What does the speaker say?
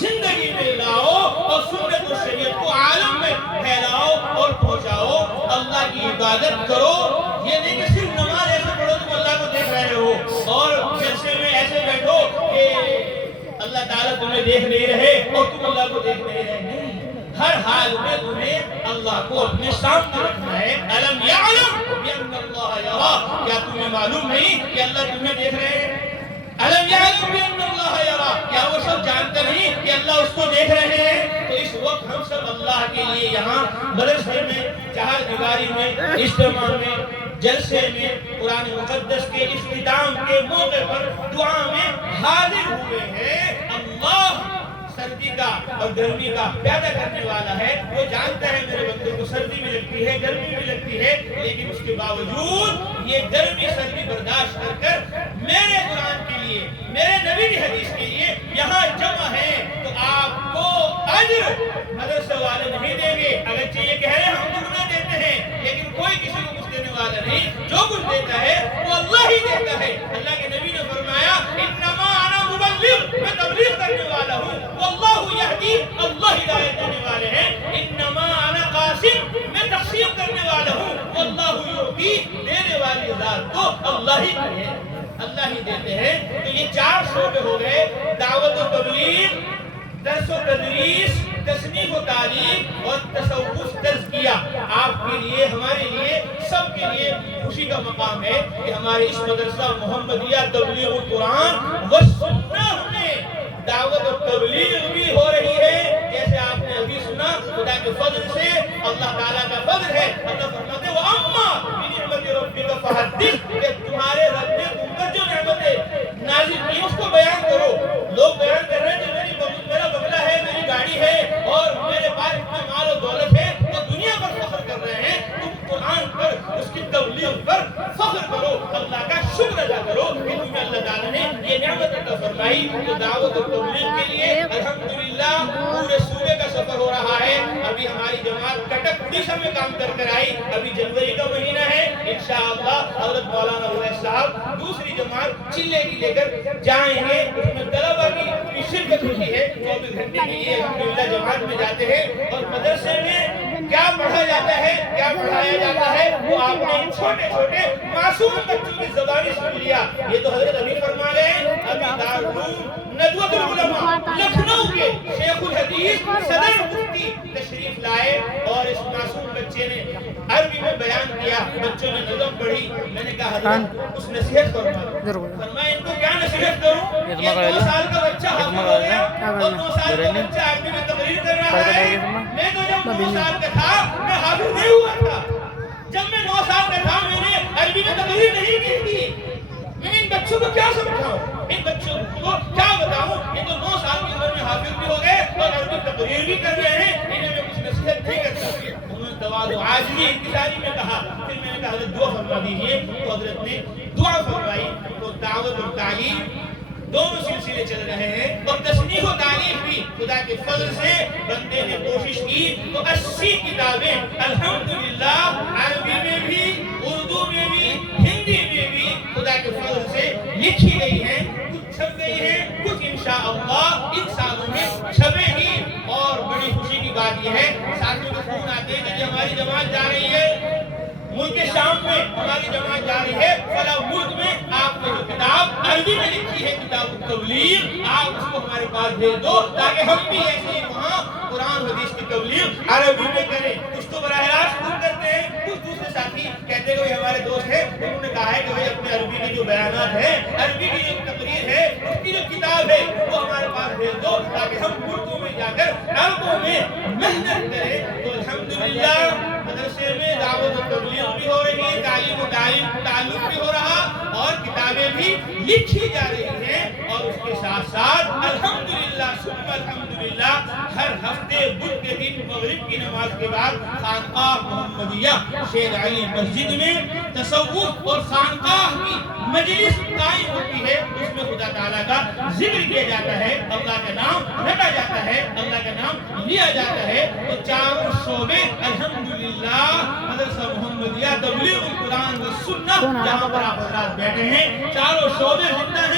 زندگی میں لاؤ اور سنت و شریعت کو عالم میں پھیلاؤ اور پہنچاؤ. اللہ کی عبادت کرو. یہ نہیں کہ صرف نماز ایسے پڑھو تم اللہ کو دیکھ رہے ہو اور جلسے میں ایسے بیٹھو کہ اللہ تعالیٰ تمہیں دیکھ نہیں رہے اور تم اللہ کو دیکھ نہیں رہے. نہیں, ہر حال میں تمہیں اللہ کو اپنے سامنے رکھنا ہے. الم یعلم بان اللہ یرا, کیا تمہیں معلوم نہیں کہ اللہ تمہیں دیکھ رہے ہیں؟ الم یعلم بان اللہ یرا, کیا وہ سب جانتے نہیں کہ اللہ اس کو دیکھ رہے ہیں؟ تو اس وقت ہم سب اللہ کے لیے یہاں مدرسے میں, چہار دیواری میں, اجتماع میں, جلسے میں, قرآن مقدس کے اختتام کے موقع پر دعا میں حاضر ہوئے ہیں. اللہ سردی کا اور گرمی کا پیدا کرنے والا ہے. وہ جانتا ہے میرے بندے کو سردی بھی لگتی ہے, گرمی بھی لگتی ہے, لیکن اس کے باوجود یہ گرمی سردی برداشت کر کر میرے قرآن کے لیے, میرے نبی کی حدیث کے لیے یہاں جمع ہے. تو آپ کو اجر مدرسے والے نہیں دیں گے. اگرچہ یہ کہہ رہے ہیں ہم تمہیں دیتے ہیں, لیکن کوئی کسی کو کچھ دینے والا نہیں. جو کچھ دیتا ہے وہ اللہ ہی دیتا ہے. اللہ کے نبی نے فرمایا انما انا مبلغ, میں تبلیغ کرنے والا ہوں. واللہ یہدی, اللہ ہدایت دینے والے ہیں. انما انا قاسم, میں تقسیم کرنے والا ہوں. واللہ یعطی, دینے والی ذات تو اللہ ہی ہے, اللہ ہی دیتے ہیں. تو یہ چار شعبے ہو گئے, دعوت و تبلیغ, درس و تدریس, تصنیف و تعلیم اور تصوف تزکیہ. آپ کے لیے, ہمارے لیے, سب کے لیے خوشی کا مقام ہے کہ ہمارے اس مدرسہ محمدیہ تبلیغ القرآن و سنہ میں دعوت و تبلیغ بھی ہو رہی ہے. جیسے آپ نے ابھی سنا, خدا کے فضل سے, اللہ تعالیٰ کا فضل ہے. اللہ فرماتے ہیں وَأَمَّا بِنِعْمَتِ رَبِّكَ فَحَدِّثْ, کہ تمہارے رب نے تم پر جو نعمتیں نازل کی اس کو بیان کرو. لوگ بیان کر رہے ہیں کہ میرا بنگلہ ہے, میری گاڑی ہے اور میرے پاس اتنا مال و دولت ہے, تو دنیا پر فخر کر رہے ہیں. تم قرآن پر, اس کی تبلیغ پر فخر کرو, اللہ کا شکر ادا کرو کہ تمہیں اللہ تعالیٰ نے یہ نعمت عطا فرمائی. تو دعوت و تبلیغ کے لیے الحمدللہ پورے صوبے کا سفر ہو رہا ہے. ابھی ہماری جماعت کٹک اڑیسہ میں کام کر آئی. ابھی جنوری کا مہینہ ہے, انشاءاللہ حضرت مولانا علیہ صاحب دوسری جماعت چلے کی لے کر جائیں گے. اس میں طلبہ کی شرکت ہوتی ہے. 24 گھنٹے کے لیے الحمدللہ جماعت میں جاتے ہیں اور مدرسے میں کیا پڑھا جاتا ہے, کیا پڑھایا جاتا ہے, وہ آپ نے چھوٹے چھوٹے معصوم بچوں کی زبانی سن لیا. یہ تو حضرت ابھی فرما رہے ہیں. ابھی دارالعلوم ندوۃ العلماء لکھنؤ کے شیخ الحدیث صدر مفتی تشریف لائے اور اس معصوم بچے نے عربی میں بیان کیا. بچوں نے نظم پڑھی. میں نے کہا حضرت کچھ نصیحت فرمائیں. ان کو کیا نصیحت کروں؟ یہ 2 سال کا بچہ حافظ ہو گیا اور 2 سال کا بچہ عربی میں تقریر کر رہا ہے. میں تو جب 9 سال کا تھا میں حافظ نہیں ہوا تھا. جب میں 9 سال کا تھا میں نے عربی میں تقریر نہیں کی تھی. میں ان بچوں کو کیا سمجھاؤں, ان بچوں کو کیا بتاؤں؟ یہ تو 9 سال کی عمر میں حافظ بھی ہو گئے اور عربی تقریر بھی کر رہے ہیں. انہیں میں کچھ نصیحت نہیں کر سکتی. انہوں نے تواضع عاجزی انکساری میں کہا. پھر میں نے کہا حضرت دعا فرما دیجیے. تو حضرت نے دعا فرمائی. تو دعوت اور تعلیم دونوں سلسلے چل رہے ہیں اور تصنیف و تعلیم بھی خدا کے فضل سے بندے نے کوشش کی. تو 80 کتابیں الحمدللہ عربی میں بھی, اردو میں بھی, ہندی میں بھی خدا کے فضل سے لکھی گئی ہیں. کچھ چھپ گئی ہیں, کچھ انشاءاللہ ان سالوں میں چھپے گی. اور بڑی خوشی کی بات یہ ہے, ساتھیوں کے فون آتے ہیں کہ ہماری جماعت جا رہی ہے ملک شام میں, ہماری جماعت جا رہی ہے فلاں ملک میں, آپ نے جو کتاب عربی میں لکھی ہے کتاب التبلیغ, آپ اس کو ہمارے پاس بھیج دو تاکہ ہم بھی ایسے ہی وہاں قرآن حدیث کی تبلیغ عربی میں کریں. کچھ تو براہ راست خود کرتے ہیں, کچھ دوسرے ساتھی کہتے ہیں کہ ہمارے دوست ہیں, انہوں نے کہا ہے کہ اپنے عربی کے جو بیانات ہیں, عربی کی جو تقریر ہے, اس کی جو کتاب ہے وہ ہمارے پاس بھیج دو تاکہ ہم ملکوں میں جا کر عربوں میں محنت کریں. تو الحمدللہ مدرسے میں دعوت و تبلیغ بھی ہو رہی ہے, تعلیم و تعلق بھی ہو رہا اور کتابیں بھی لکھی جا رہی ہیں. اور اس کے ساتھ ساتھ الحمدللہ ثم الحمدللہ ہر ہفتے بدھ کے دن مغرب کی نماز کے بعد خانقاہ محمدیہ شیر علی مسجد میں تصوف اور خانقاہ کی مجلس قائم ہوتی ہے. اس میں خدا تعالیٰ کا ذکر کیا جاتا ہے, اللہ کا نام رٹا جاتا ہے, اللہ کا نام لیا جاتا ہے. تو چاروں شعبے الحمدللہ مدرسہ محمدیہ تبلیغ القرآن و سنہ جہاں پر آپ حضرات بیٹھے ہیں, چاروں شعبے زندہ ہیں.